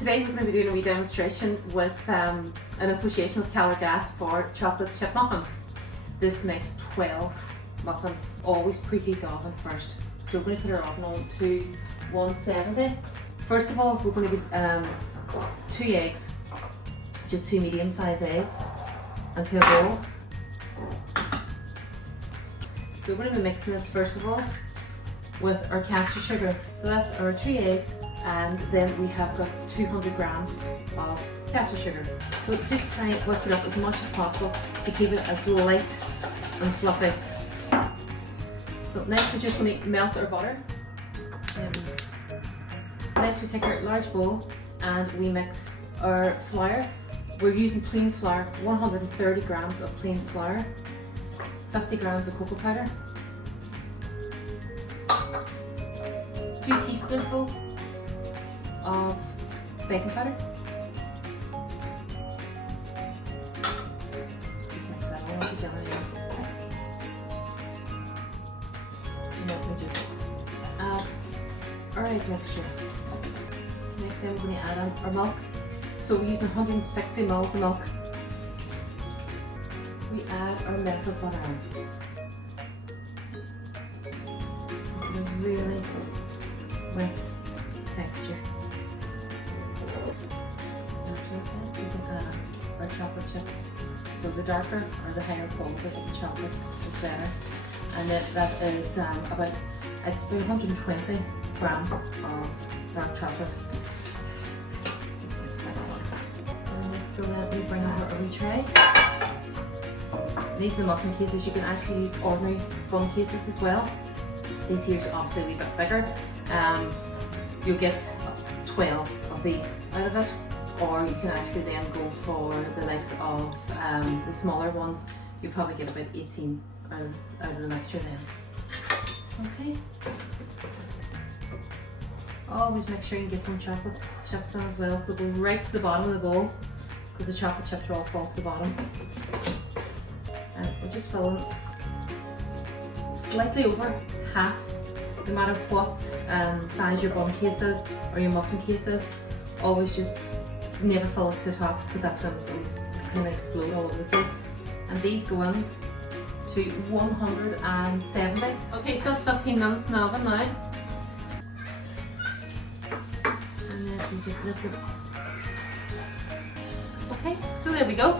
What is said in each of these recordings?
Today we're going to be doing a wee demonstration with an association with Calor gas for chocolate chip muffins. This makes 12 muffins. Always preheat the oven first. So we're going to put our oven on to 170. First of all, we're going to get 2 eggs, just 2 medium-sized eggs, into a bowl. So we're going to be mixing this first of all with our caster sugar. So that's our 3 eggs, and then we have got 200 grams of caster sugar. So just try and whisk it up as much as possible to keep it as light and fluffy. So next we're just going to melt our butter. Next we take our large bowl and we mix our flour. We're using plain flour, 130 grams of plain flour, 50 grams of cocoa powder, 2 teaspoonfuls of baking powder. Just mix that all together now. And then we just add our egg mixture. Next then we're going to add on our milk. So we're using 160 ml of milk. We add our melted butter on. So a really wet texture. We can add our chocolate chips. So the darker or the higher quality of the chocolate is better. And then that is about 120 grams of dark chocolate. So then we bring out our wee tray. These are the muffin cases. You can actually use ordinary bun cases as well. These here are obviously a wee bit bigger. You'll get 12 of these out of it, or you can actually then go for the likes of the smaller ones. You'll probably get about 18 out of the mixture then. Okay. Always make sure you get some chocolate chips in as well. So go right to the bottom of the bowl, because the chocolate chips will all fall to the bottom. And we're just filling slightly over half, no matter what size your bun case is or your muffin case is. Always just never fill it to the top, because that's when it'll kind of explode all over the place. And these go in to 170. Okay, so that's 15 minutes in the oven now. And then we just lift it. Okay, so there we go.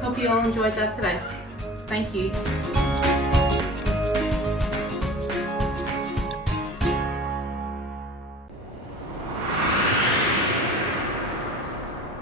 Hope you all enjoyed that today. Thank you.